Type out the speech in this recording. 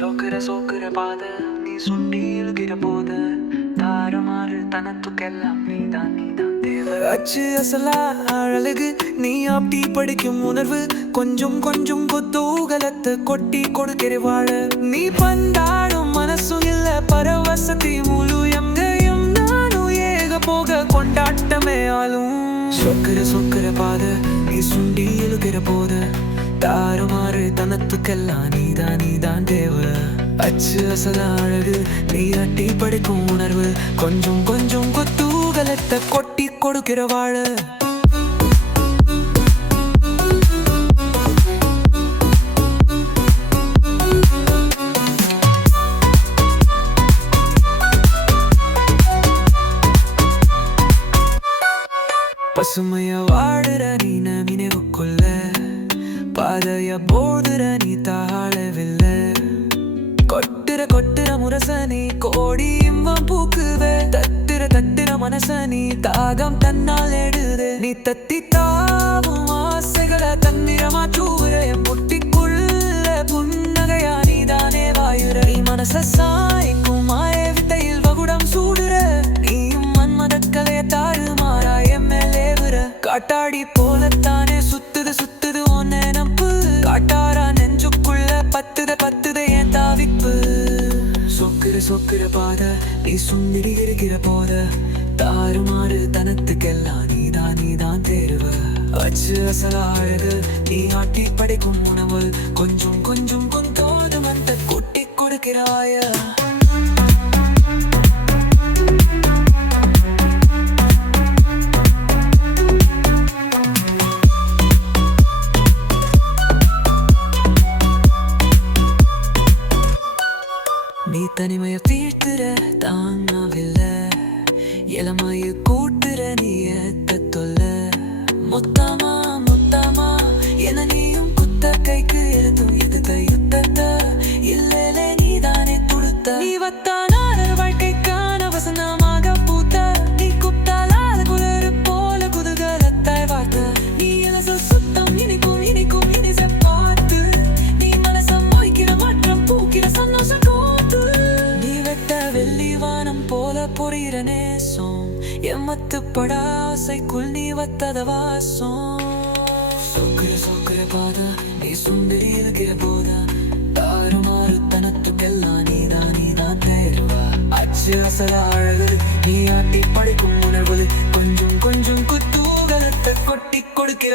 சோக்குற சோக்குற பாத. நீ சுண்டி இழுகிற போத தாறுமாறு தனத்துக்கெல்லாம் நீதான் நீதான் தேவை. அச்சு அசலா அழகு. நீ அப்படி படிக்கும் உணர்வு. கொஞ்சம் கொஞ்சம் கொத்தூகலத்தை கொட்டி கொடுக்கிற வாழ. நீ பந்தாடும் மனசும் இல்ல பரவசத்தை முழு எங்கையும் நானும் ஏக போக கொண்டாட்டமே ஆளும். சொக்குற சொக்குற பாத. நீ சுண்டி இழுகிற போத தாறுமாறு தனத்துக்கெல்லாம் நீதான் நீதான் தேவ. அச்சு அசல அழகு நீ அட்டி படிக்கும் உணர்வு. கொஞ்சம் கொஞ்சம் கொத்தூகலத்தை கொட்டி கொடுக்கிற வாழ. பசுமைய வாடுற பாதைய போடுற நீ தாழவில்லை. கொட்டுற கொட்டுற முரச நீ கோடி இன்பம் பூக்குவே. தத்துற தத்துற மனச நீ தாகம் தன்னால் எடுது. நீ தத்தி தாவும் ஆசைகளை தன்னிறமா தூவுற என் முட்டிக்குள்ள புன்னகையா நீ தானே வாயுற. நீ மனச சாய்க்கும் மாய வித்தையில் வகுடம் சூடுற. நீயும் மன்மதக்கலைய தாறு மாறாய மேலேவுற காட்டாடி போலத்தானே சுத்துது சுத்து சொக்குற சொக்கிற பாத நீ சுண்டி இருக்கிற போத. தாறுமாறு தனத்துக்கெல்லாம் நீதான் நீதான் தேர்வ. அச்சு அசல நீ ஆட்டி படைக்கும் உணவு. கொஞ்சம் கொஞ்சம் கொந்தோது மந்த கொட்டி கொடுக்கிறாயா. தனிமைய வீழ்த்துற தாங்காவில்ல. இளமைய கூட்டுற நீ ஏத்த தொல்ல. மொத்தமா மொத்தமா என நீயும் குத்த கைக்கு எழுதும் இது கையுத்த இல்லையில நீ தானே துடுத்த நீ வத்தான வாழ்க்கைக்கான வசனமாக போல நேசம் எம்மத்து பட ஆசைக்குள் நீ வத்தத வாசம். சொக்குற சொக்குற பாத நீ சுந்தரி இருக்கிற போத. தாறுமாறு தனத்துக்கெல்லாம் நீதான் நீதான் தேர்வா. அச்சு அசல அழகு நீ ஆட்டி படிக்கும் உணர்வு கொஞ்சம் கொஞ்சம் குத்தூகலத்தை கொட்டி கொடுக்கிற